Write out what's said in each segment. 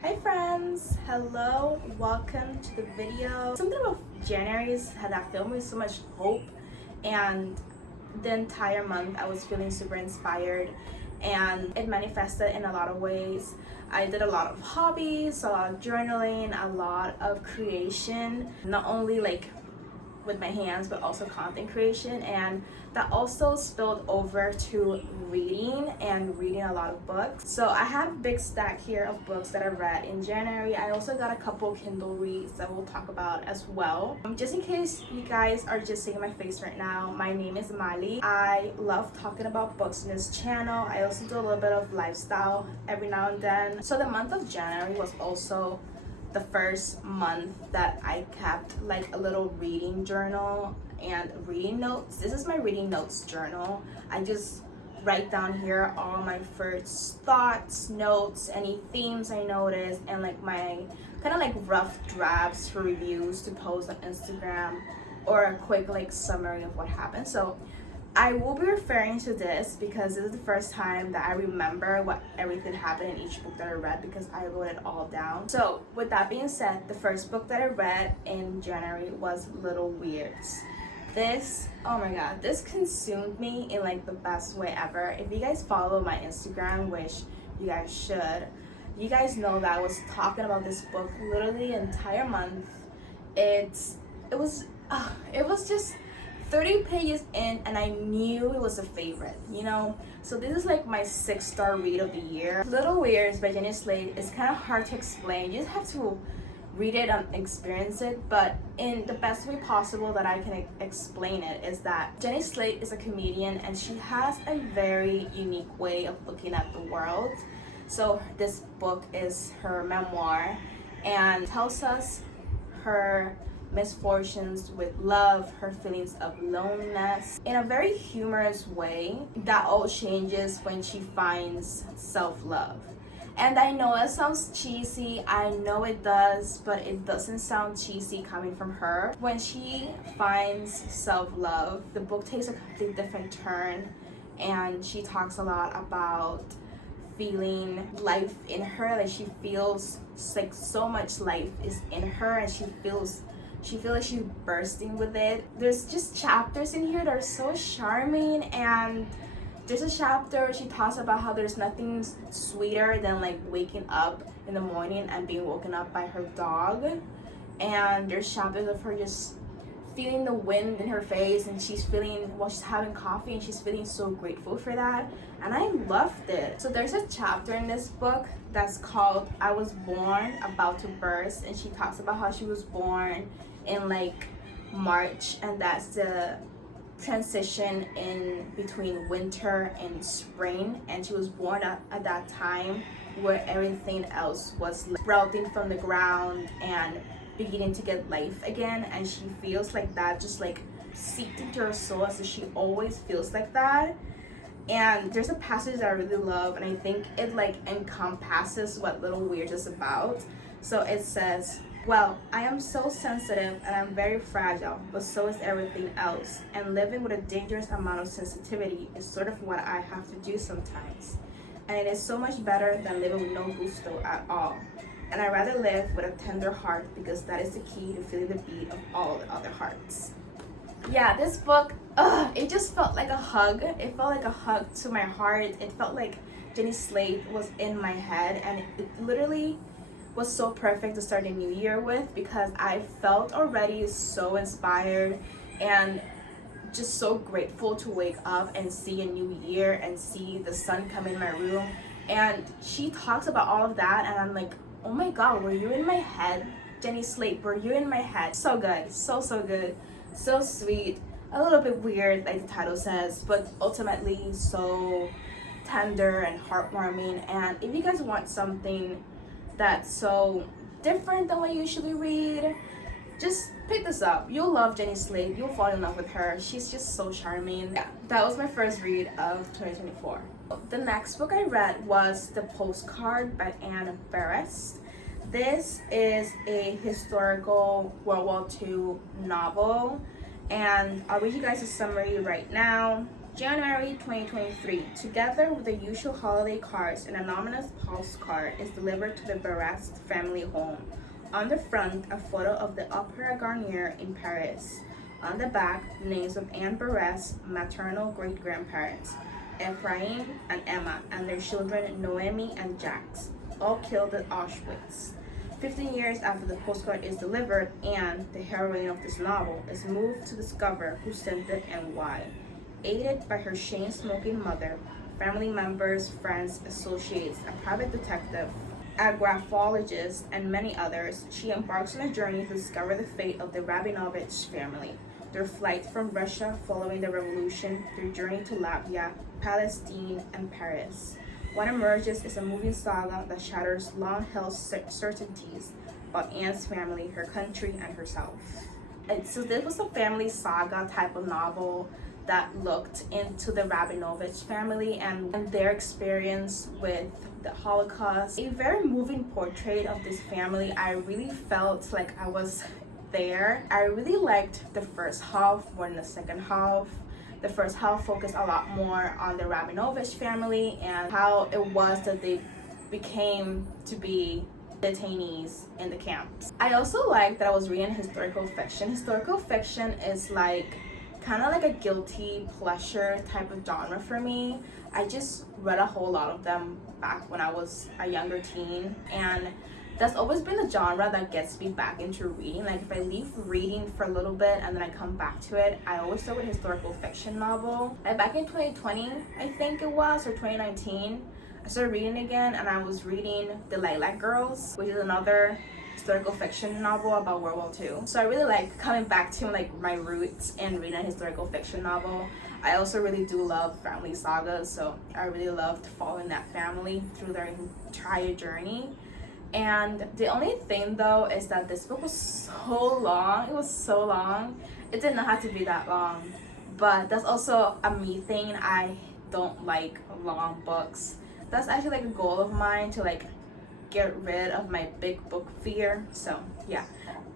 Hi friends, hello, welcome to the video. Something about January's had that filled me with so much hope, and the entire month I was feeling super inspired and it manifested in a lot of ways. I did a lot of hobbies, a lot of journaling, a lot of creation, not only like with my hands but also content creation, and that also spilled over to reading a lot of books. So I have a big stack here of books that I read in January. I also got a couple Kindle reads that we'll talk about as well. Just in case you guys are just seeing my face right now, my name is Mali. I love talking about books in this channel. I also do a little bit of lifestyle every now and then. So the month of January was also the first month that I kept like a little reading journal and reading notes. This is my reading notes journal. I just write down here all my first thoughts, notes, any themes I noticed, and like my kind of like rough drafts for reviews to post on Instagram, or a quick like summary of what happened. So I will be referring to this because this is the first time that I remember what everything happened in each book that I read, because I wrote it all down. So with that being said, the first book that I read in January was Little Weirds. This, oh my god, this consumed me in like the best way ever. If you guys follow my Instagram, which you guys should, you guys know that I was talking about this book literally the entire month. It was just 30 pages in and I knew it was a favorite, you know? So this is like my 6-star read of the year. Little Weirds by Jenny Slate is kind of hard to explain. You just have to read it and experience it, but in the best way possible that I can explain it is that Jenny Slate is a comedian and she has a very unique way of looking at the world. So this book is her memoir and tells us her misfortunes with love, her feelings of loneliness in a very humorous way that all changes when she finds self-love. And I know it sounds cheesy, I know it does, but it doesn't sound cheesy coming from her. When she finds self-love, the book takes a completely different turn, and she talks a lot about feeling life in her. Like she feels like so much life is in her, and she feels like she's bursting with it. There's just chapters in here that are so charming, and there's a chapter where she talks about how there's nothing sweeter than like waking up in the morning and being woken up by her dog. And there's chapters of her just feeling the wind in her face, and she's having coffee and she's feeling so grateful for that, and I loved it. So there's a chapter in this book that's called I Was Born About to Burst, and she talks about how she was born in like March, and that's the transition in between winter and spring, and she was born at that time where everything else was sprouting from the ground and beginning to get life again, and she feels like that just like seeped into her soul, as if she always feels like that. And there's a passage that I really love, and I think it like encompasses what Little Weird is about. So it says, well, I am so sensitive and I'm very fragile, but so is everything else. And living with a dangerous amount of sensitivity is sort of what I have to do sometimes. And it is so much better than living with no gusto at all. And I'd rather live with a tender heart, because that is the key to feeling the beat of all the other hearts. Yeah, this book, it just felt like a hug. It felt like a hug to my heart. It felt like Jenny Slate was in my head, and it literally was so perfect to start a new year with, because I felt already so inspired and just so grateful to wake up and see a new year and see the sun come in my room. And she talks about all of that, and I'm like, oh my god, were you in my head? Jenny Slate, were you in my head? So good, so good, so sweet, a little bit weird like the title says, but ultimately so tender and heartwarming. And if you guys want something that's so different than what you usually read, just pick this up. You'll love Jenny Slate, you'll fall in love with her. She's just so charming. Yeah, that was my first read of 2024. The next book I read was The Postcard by Anne Berest. This is a historical World War II novel, and I'll read you guys a summary right now. January 2023. Together with the usual holiday cards, an anonymous postcard is delivered to the Barras family home. On the front, a photo of the Opera Garnier in Paris. On the back, names of Anne Barras' maternal great-grandparents, Ephraim and Emma, and their children Noemi and Jacques, all killed at Auschwitz. 15 years after the postcard is delivered, Anne, the heroine of this novel, is moved to discover who sent it and why. Aided by her chain-smoking mother, family members, friends, associates, a private detective, a graphologist, and many others, she embarks on a journey to discover the fate of the Rabinovich family, their flight from Russia following the revolution, their journey to Latvia, Palestine, and Paris. What emerges is a moving saga that shatters long-held certainties about Anne's family, her country, and herself. So this was a family saga type of novel that looked into the Rabinovich family and their experience with the Holocaust. A very moving portrait of this family. I really felt like I was there. I really liked the first half more than the second half. The first half focused a lot more on the Rabinovich family and how it was that they became to be detainees in the camps. I also liked that I was reading historical fiction. Historical fiction is kind of like a guilty pleasure type of genre for me. I just read a whole lot of them back when I was a younger teen, and that's always been the genre that gets me back into reading. Like if I leave reading for a little bit and then I come back to it, I always start with a historical fiction novel. And back in 2020, I think it was, or 2019, I started reading again, and I was reading The Lilac Girls, which is another historical fiction novel about World War II. So I really like coming back to my roots and reading a historical fiction novel. I also really do love family sagas, so I really loved following that family through their entire journey. And the only thing though is that this book was so long. It was so long. It did not have to be that long, but that's also a me thing. I don't like long books. That's actually a goal of mine, to get rid of my big book fear. So yeah,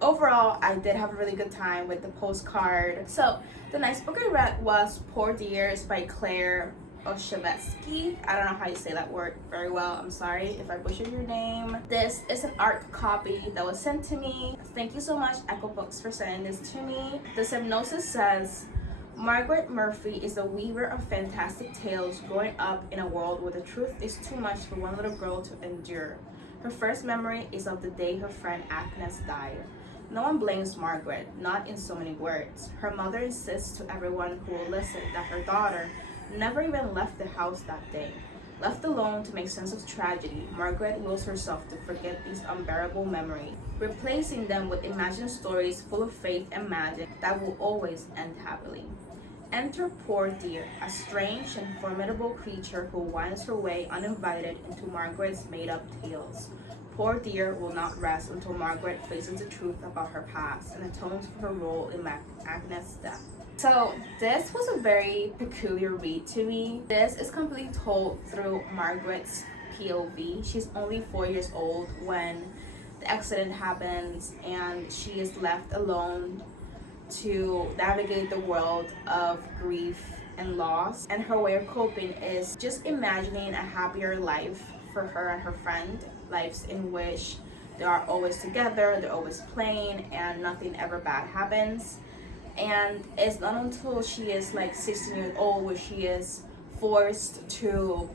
overall I did have a really good time with the postcard. So the next book I read was Poor Dears by Claire Oshevetsky. I don't know how you say that word very well. I'm sorry if I butchered your name. This is an art copy that was sent to me. Thank you so much, Echo Books, for sending this to me. The synopsis says, Margaret Murphy is a weaver of fantastic tales growing up in a world where the truth is too much for one little girl to endure. Her first memory is of the day her friend Agnes died. No one blames Margaret, not in so many words. Her mother insists to everyone who will listen that her daughter never even left the house that day. Left alone to make sense of tragedy, Margaret wills herself to forget these unbearable memories, replacing them with imagined stories full of faith and magic that will always end happily. Enter Poor Dear, a strange and formidable creature who winds her way uninvited into Margaret's made-up tales. Poor Dear will not rest until Margaret faces the truth about her past and atones for her role in Agnes' death. So this was a very peculiar read to me. This is completely told through Margaret's POV. She's only 4 years old when the accident happens, and she is left alone to navigate the world of grief and loss. And her way of coping is just imagining a happier life for her and her friend, lives in which they are always together, they're always playing, and nothing ever bad happens. And it's not until she is 16 years old where she is forced to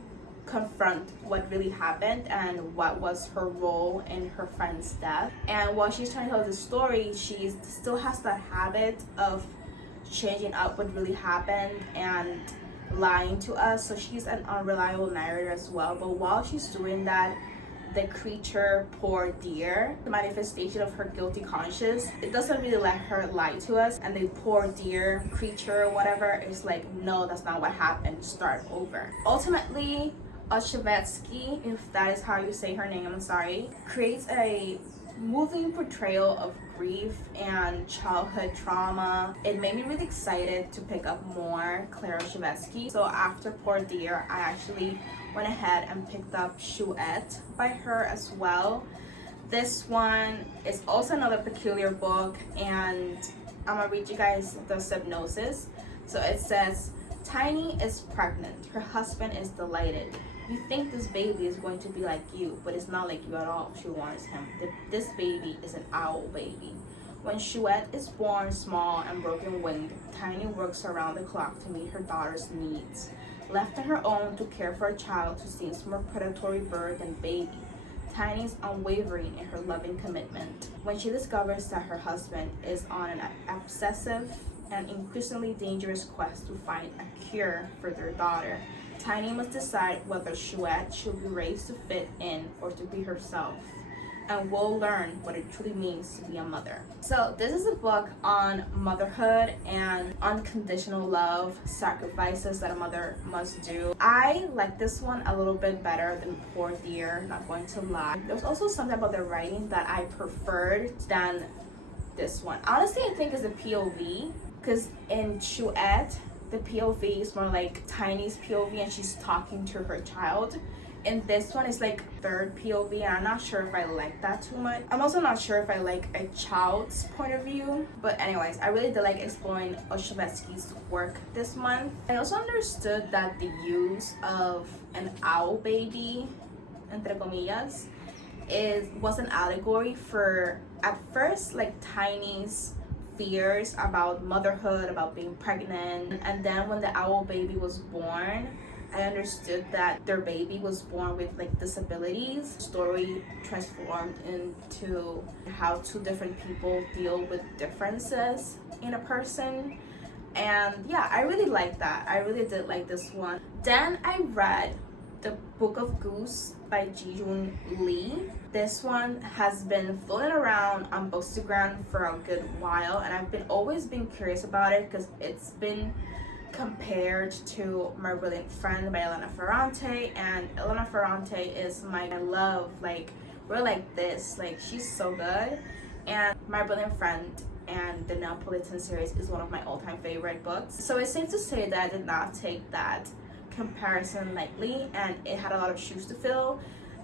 confront what really happened and what was her role in her friend's death. And while she's trying to tell the story, she still has that habit of changing up what really happened and lying to us. So she's an unreliable narrator as well. But while she's doing that, the creature, Poor Dear, the manifestation of her guilty conscience, it doesn't really let her lie to us. And the Poor Dear creature or whatever is no, that's not what happened, start over. Ultimately, Oshevetsky, if that is how you say her name, I'm sorry, creates a moving portrayal of grief and childhood trauma. It made me really excited to pick up more Claire Oshevetsky. So after Poor Dear, I actually went ahead and picked up Chouette by her as well. This one is also another peculiar book, and I'm gonna read you guys the synopsis. So it says, Tiny is pregnant. Her husband is delighted. You think this baby is going to be like you, but it's not like you at all, she warns him. This baby is an owl baby. When Chouette is born small and broken-winged, Tiny works around the clock to meet her daughter's needs. Left on her own to care for a child who seems more predatory bird than baby, Tiny is unwavering in her loving commitment. When she discovers that her husband is on an obsessive and increasingly dangerous quest to find a cure for their daughter, Tiny must decide whether Chouette should be raised to fit in or to be herself, and we'll learn what it truly means to be a mother. So this is a book on motherhood and unconditional love, sacrifices that a mother must do. I like this one a little bit better than Poor Dear, not going to lie. There's also something about the writing that I preferred than this one. Honestly, I think it's the POV, because in Chouette, the POV is more like Tiny's POV and she's talking to her child. In this one, it's like third POV, and I'm not sure if I like that too much. I'm also not sure if I like a child's point of view. But anyways, I really did like exploring Olszewski's work this month. I also understood that the use of an owl baby, entre comillas, was an allegory for, at first, like Tiny's fears about motherhood, about being pregnant. And then when the owl baby was born, I understood that their baby was born with like disabilities. The story transformed into how two different people deal with differences in a person. And yeah, I really liked that. I really did like this one. Then I read The Book of Goose by Ji-Jun Lee. This one has been floating around on Bookstagram for a good while, and I've always been curious about it because it's been compared to My Brilliant Friend by Elena Ferrante, and Elena Ferrante is my love. Like, we're like this, like she's so good. And My Brilliant Friend and the Neapolitan series is one of my all-time favorite books, so it's safe to say that I did not take that comparison lightly, and it had a lot of shoes to fill,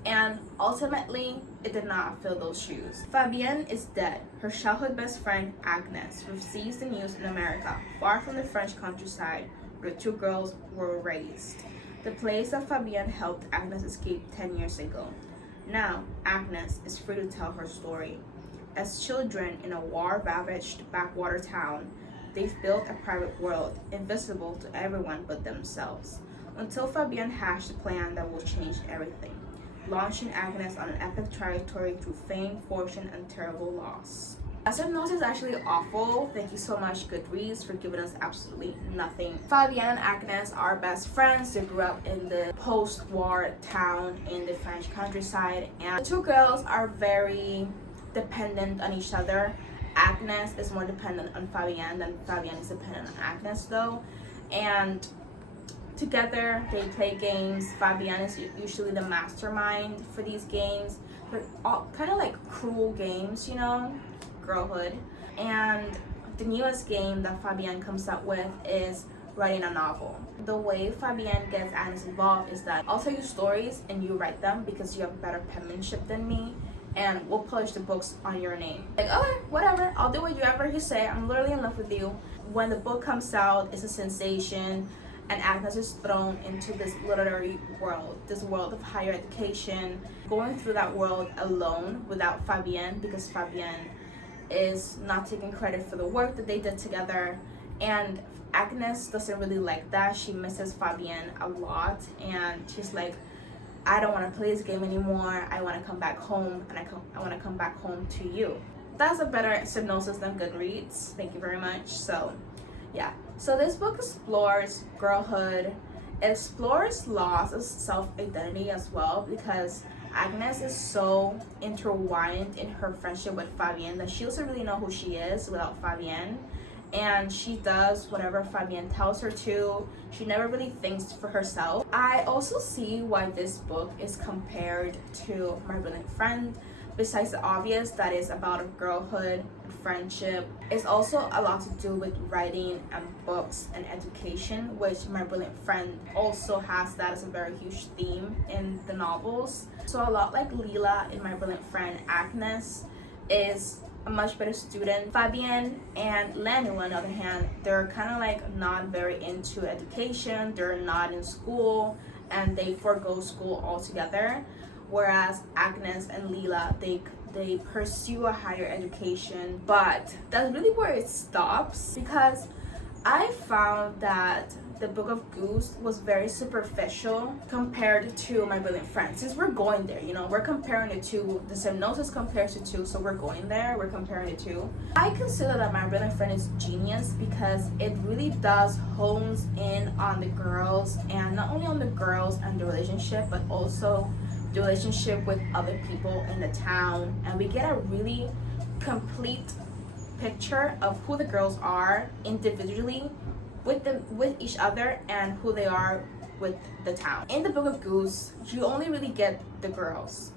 and ultimately it did not fill those shoes. Fabienne is dead. Her childhood best friend Agnes receives the news in America, far from the French countryside where the two girls were raised, the place that Fabienne helped Agnes escape 10 years ago. Now Agnes is free to tell her story. As children in a war-ravaged backwater town, they've built a private world, invisible to everyone but themselves, until Fabienne hatched a plan that will change everything, launching Agnes on an epic trajectory through fame, fortune, and terrible loss. Sypnosis is actually awful. Thank you so much, Goodreads, for giving us absolutely nothing. Fabienne and Agnes are best friends. They grew up in the post-war town in the French countryside, and the two girls are very dependent on each other. Agnes is more dependent on Fabienne than Fabienne is dependent on Agnes, though. And together they play games. Fabienne is usually the mastermind for these games, but all kind of like cruel games, you know, girlhood. And the newest game that Fabienne comes up with is writing a novel. The way Fabienne gets Agnes involved is that I'll tell you stories and you write them because you have better penmanship than me, and we'll publish the books on your name. Like, okay, whatever, I'll do whatever you say. I'm literally in love with you. When the book comes out, it's a sensation, and Agnes is thrown into this literary world, this world of higher education, going through that world alone without Fabienne, because Fabienne is not taking credit for the work that they did together. And Agnes doesn't really like that. She misses Fabienne a lot, and she's like, I don't want to play this game anymore. I want to come back home, and I want to come back home to you. That's a better Sypnosis than Goodreads. Thank you very much. So yeah, so this book explores girlhood. It explores loss of self-identity as well, because Agnes is so intertwined in her friendship with Fabienne that she doesn't really know who she is without Fabienne. And she does whatever Fabienne tells her to. She never really thinks for herself. I also see why this book is compared to My Brilliant Friend. Besides the obvious that is about girlhood and friendship, it's also a lot to do with writing and books and education, which My Brilliant Friend also has that as a very huge theme in the novels. So a lot like Lila in My Brilliant Friend, Agnes is a much better student. Fabian and Lanu, on the other hand, they're kind of like not very into education, they're not in school, and they forego school altogether. Whereas Agnes and Lila, they pursue a higher education, but that's really where it stops, because I found that the Book of Goose was very superficial compared to My Brilliant Friend. Since we're going there, we're comparing the two. The Sypnosis compares the two, so we're going there, we're comparing the two. I consider that My Brilliant Friend is genius because it really does hones in on the girls, and not only on the girls and the relationship, but also the relationship with other people in the town. And we get a really complete picture of who the girls are individually, with each other, and who they are with the town. In the Book of Goose, you only really get the girls.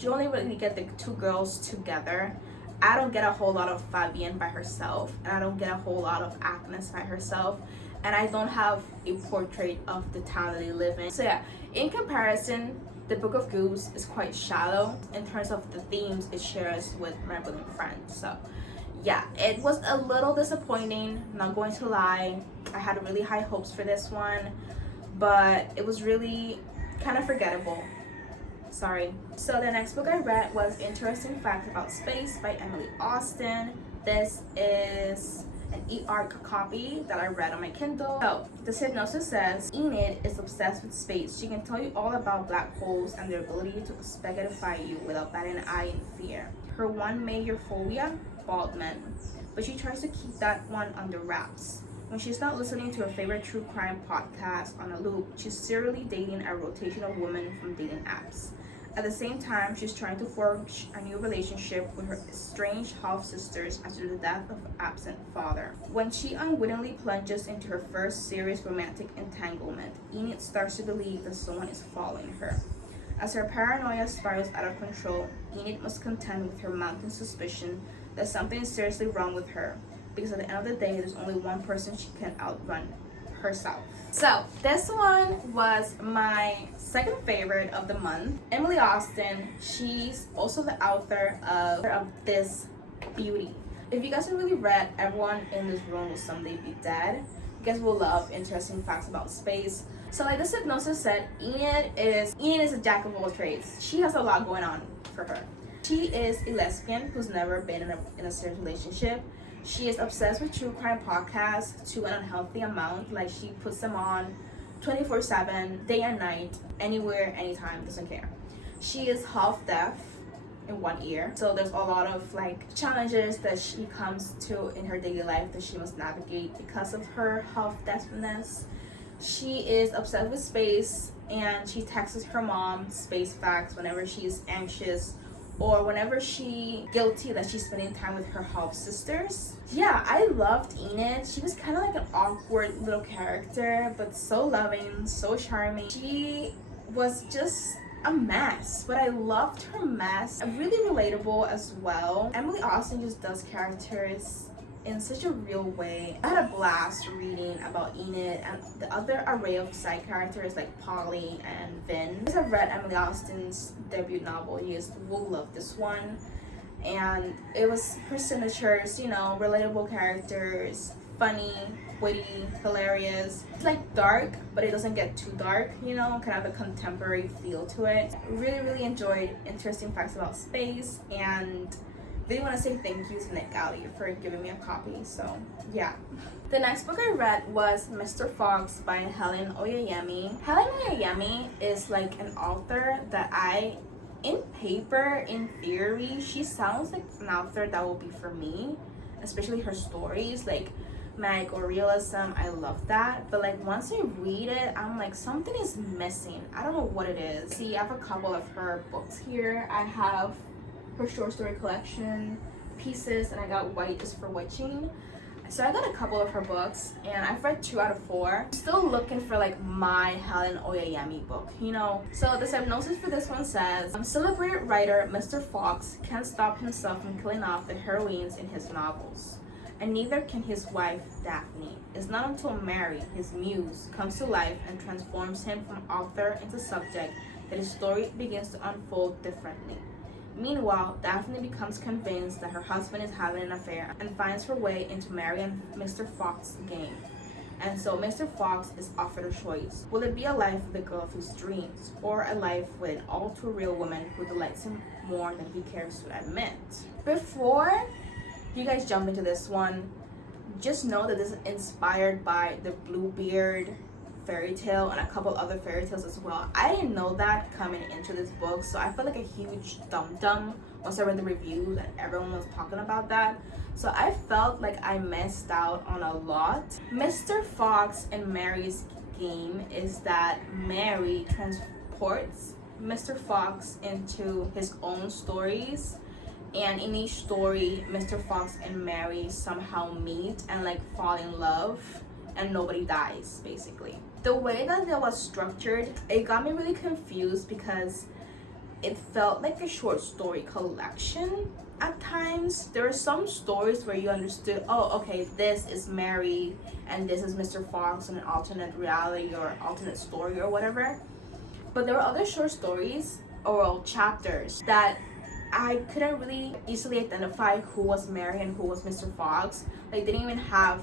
You only really get the two girls together. I don't get a whole lot of Fabienne by herself, and I don't get a whole lot of Agnes by herself, and I don't have a portrait of the town that they live in. So yeah, in comparison, the Book of Goose is quite shallow in terms of the themes it shares with My Brilliant Friend. So yeah, it was a little disappointing, not going to lie. I had really high hopes for this one, but it was really kind of forgettable. Sorry. So the next book I read was Interesting Facts About Space by Emily Austen. This is an e-arc copy that I read on my Kindle. So the synopsis says, Enid is obsessed with space. She can tell you all about black holes and their ability to spaghettify you without batting an eye in fear. Her one major phobia, bald men, but she tries to keep that one under wraps. When she's not listening to her favorite true crime podcast on a loop, she's serially dating a rotational woman from dating apps. At the same time, she's trying to forge a new relationship with her estranged half-sisters after the death of her absent father. When she unwittingly plunges into her first serious romantic entanglement, Enid starts to believe that someone is following her. As her paranoia spirals out of control, Enid must contend with her mounting suspicion that something is seriously wrong with her, because at the end of the day, there's only one person she can outrun: herself. So this one was my second favorite of the month. Emily Austen, she's also the author of this beauty. If you guys have really read Everyone in This Room Will Someday Be Dead, you guys will love Interesting Facts About Space. So like the synopsis said, Enid is a jack of all trades. She has a lot going on for her. She is a lesbian who's never been in a serious relationship. She is obsessed with true crime podcasts to an unhealthy amount. Like, she puts them on 24/7, day and night, anywhere, anytime, doesn't care. She is half deaf in one ear, so there's a lot of like challenges that she comes to in her daily life that she must navigate because of her half deafness. She is obsessed with space, and she texts her mom space facts whenever she's anxious or whenever she guilty that she's spending time with her half sisters. Yeah, I loved Enid. She was kind of like an awkward little character, but so loving, so charming. She was just a mess, but I loved her mess. Really relatable as well. Emily Austen just does characters in such a real way. I had a blast reading about Enid and the other array of side characters like Polly and Vin. If you have read Emily Austen's debut novel, you guys will love this one. And it was her signatures, relatable characters, funny, witty, hilarious. It's like dark, but it doesn't get too dark, kind of a contemporary feel to it. Really, really enjoyed Interesting Facts About Space, and really want to say thank you to Nick Alley for giving me a copy. So yeah. The next book I read was Mr. Fox by Helen Oyeyemi. Helen Oyeyemi is like an author that in paper, in theory, she sounds like an author that will be for me, especially her stories, like magic or realism. I love that, but like once I read it, I'm like, something is missing. I don't know what it is. See, I have a couple of her books here. I have her short story collection, Pieces, and I got White is for Witching. So I got a couple of her books, and I've read 2 out of 4. I'm still looking for like my Helen Oyeyemi book, So the synopsis for this one says, celebrated writer Mr. Fox can't stop himself from killing off the heroines in his novels, and neither can his wife Daphne. It's not until Mary, his muse, comes to life and transforms him from author into subject that his story begins to unfold differently. Meanwhile, Daphne becomes convinced that her husband is having an affair and finds her way into Mary and Mr. Fox's game. And so Mr. Fox is offered a choice. Will it be a life with the girl of his dreams, or a life with an all-too-real woman who delights him more than he cares to admit? Before you guys jump into this one, just know that this is inspired by the Bluebeard fairy tale and a couple other fairy tales as well. I didn't know that coming into this book, so I felt like a huge dum-dum once I read the reviews and everyone was talking about that. So I felt like I missed out on a lot. Mr. Fox and Mary's game is that Mary transports Mr. Fox into his own stories, and in each story Mr. Fox and Mary somehow meet and like fall in love and nobody dies, basically. The way that it was structured, it got me really confused because it felt like a short story collection at times. There were some stories where you understood, oh, okay, this is Mary and this is Mr. Fox in an alternate reality or alternate story or whatever. But there were other short stories or chapters that I couldn't really easily identify who was Mary and who was Mr. Fox. They didn't even have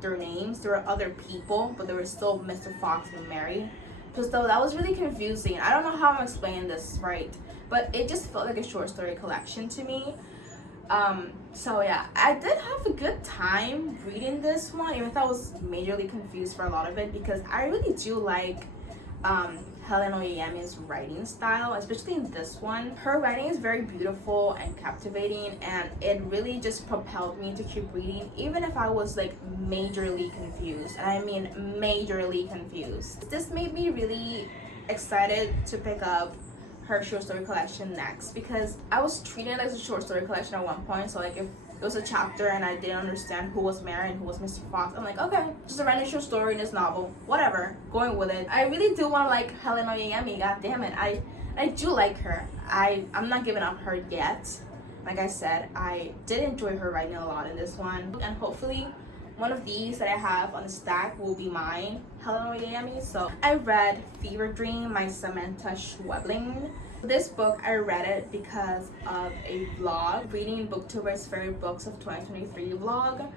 their names. There were other people, but there were still Mr. Fox and Mary. So that was really confusing. I don't know how I'm explaining this right, but it just felt like a short story collection to me. So yeah, I did have a good time reading this one, even if I was majorly confused for a lot of it, because I really do like Helen Oyeyemi's writing style, especially in this one. Her writing is very beautiful and captivating, and it really just propelled me to keep reading, even if I was like majorly confused. And I mean majorly confused. This made me really excited to pick up her short story collection next, because I was treating it as a short story collection at one point. So like if it was a chapter and I didn't understand who was Mary and who was Mr. Fox, I'm like, okay, just a random short story in this novel, whatever, going with it. I really do want to like Helen Oyeyemi, god damn it. I do like her. I'm not giving up her yet. Like I said, I did enjoy her writing a lot in this one, and hopefully one of these that I have on the stack will be mine, Helen Oyeyemi. So I read Fever Dream by Samantha Schweblin. This book, I read it because of a vlog, reading Booktuber's favorite books of 2023 vlog.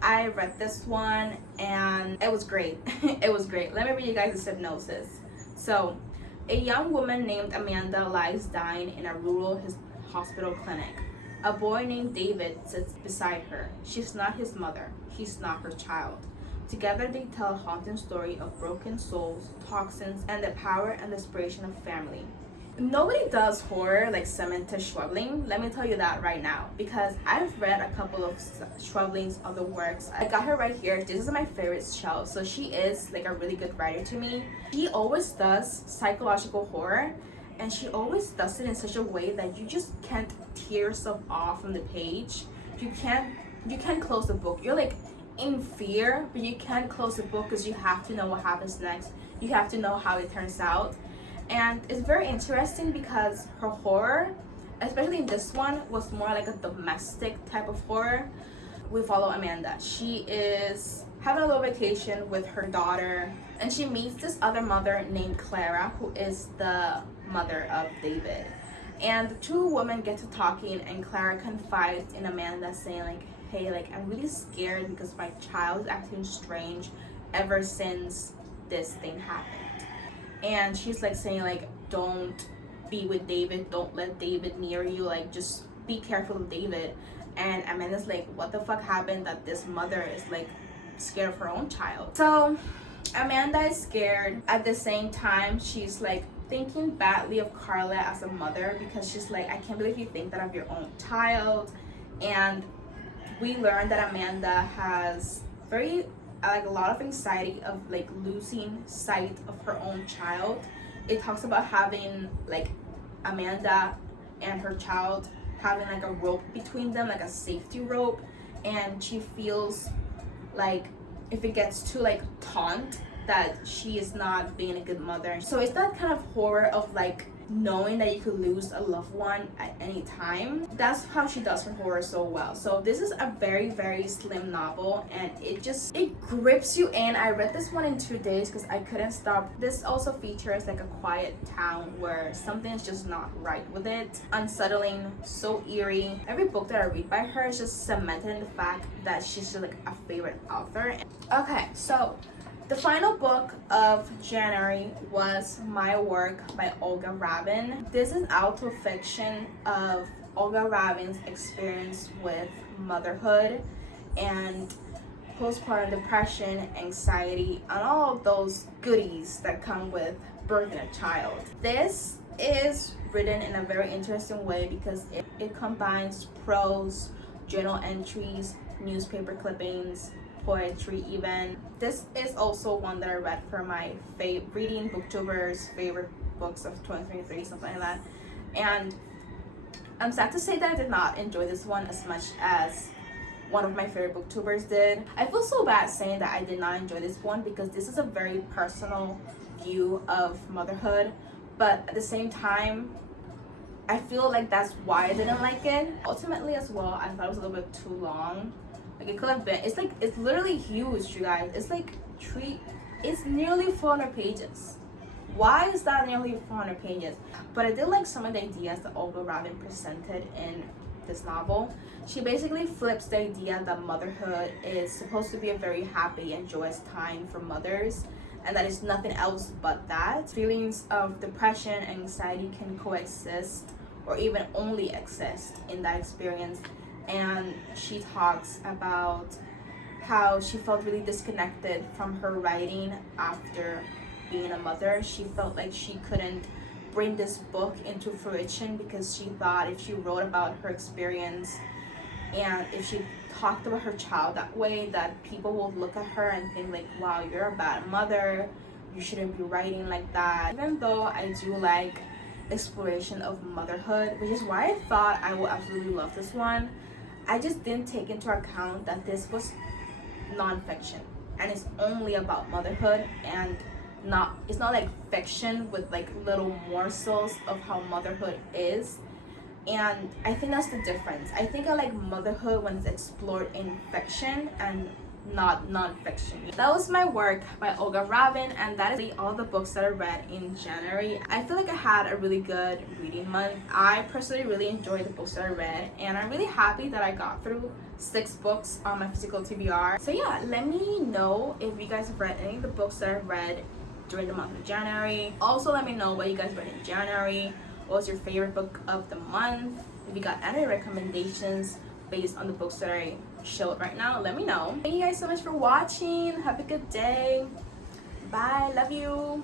I read this one and it was great. It was great. Let me read you guys the synopsis. So, a young woman named Amanda lies dying in a rural hospital clinic. A boy named David sits beside her. She's not his mother. He's not her child. Together they tell a haunting story of broken souls, toxins, and the power and desperation of family. Nobody does horror like Samantha Schweblin, let me tell you that right now, because I've read a couple of Schweblin's other works. I got her right here. This is my favorite shelf, so she is like a really good writer to me. She always does psychological horror, and she always does it in such a way that you just can't tear yourself off from the page. You can't close the book. You're like in fear, but you can't close the book because you have to know what happens next. You have to know how it turns out. And it's very interesting because her horror, especially in this one, was more like a domestic type of horror. We follow Amanda. She is having a little vacation with her daughter, and she meets this other mother named Clara, who is the mother of David. And the two women get to talking, and Clara confides in Amanda, saying like, hey, like I'm really scared because my child is acting strange ever since this thing happened. And she's like saying like, don't be with David, don't let David near you, like just be careful of David. And Amanda's like, what the fuck happened that this mother is like scared of her own child? So Amanda is scared. At the same time, she's like thinking badly of Carla as a mother, because she's like, I can't believe you think that of your own child. And we learned that Amanda has like a lot of anxiety of like losing sight of her own child. It talks about having like Amanda and her child having like a rope between them, like a safety rope, and she feels like if it gets too like taut, that she is not being a good mother. So it's that kind of horror of like knowing that you could lose a loved one at any time. That's how she does her horror so well. So this is a very, very slim novel, and it grips you in. I read this one in 2 days because I couldn't stop. This also features like a quiet town where something is just not right with it. Unsettling, so eerie. Every book that I read by her is just cemented in the fact that she's just like a favorite author. Okay, so the final book of January was My Work by Olga Ravin. This is autofiction of Olga Ravin's experience with motherhood and postpartum depression, anxiety, and all of those goodies that come with birthing a child. This is written in a very interesting way because it combines prose, journal entries, newspaper clippings, poetry even. This is also one that I read for my reading booktubers favorite books of 2023, something like that. And I'm sad to say that I did not enjoy this one as much as one of my favorite booktubers did. I feel so bad saying that I did not enjoy this one because this is a very personal view of motherhood, but at the same time I feel like that's why I didn't like it. Ultimately as well, I thought it was a little bit too long. Like it could have been, it's literally huge, you guys. It's nearly 400 pages. Why is that nearly 400 pages? But I did like some of the ideas that Olga Ravin presented in this novel. She basically flips the idea that motherhood is supposed to be a very happy and joyous time for mothers, and that is nothing else but that. Feelings of depression and anxiety can coexist or even only exist in that experience. And she talks about how she felt really disconnected from her writing after being a mother. She felt like she couldn't bring this book into fruition because she thought if she wrote about her experience and if she talked about her child that way, that people would look at her and think like, wow, you're a bad mother, you shouldn't be writing like that. Even though I do like exploration of motherhood, which is why I thought I would absolutely love this one, I just didn't take into account that this was nonfiction and it's only about motherhood, and it's not like fiction with like little morsels of how motherhood is. And I think that's the difference. I think I like motherhood when it's explored in fiction and not non-fiction. That was My Work by Olga Ravin, and that is all the books that I read in January. I feel like I had a really good reading month. I personally really enjoyed the books that I read, and I'm really happy that I got through 6 books on my physical TBR. So yeah, let me know if you guys have read any of the books that I read during the month of January. Also, let me know what you guys read in January. What was your favorite book of the month? If you got any recommendations based on the books that I showed right now, let me know. Thank you guys so much for watching. Have a good day. Bye. Love you.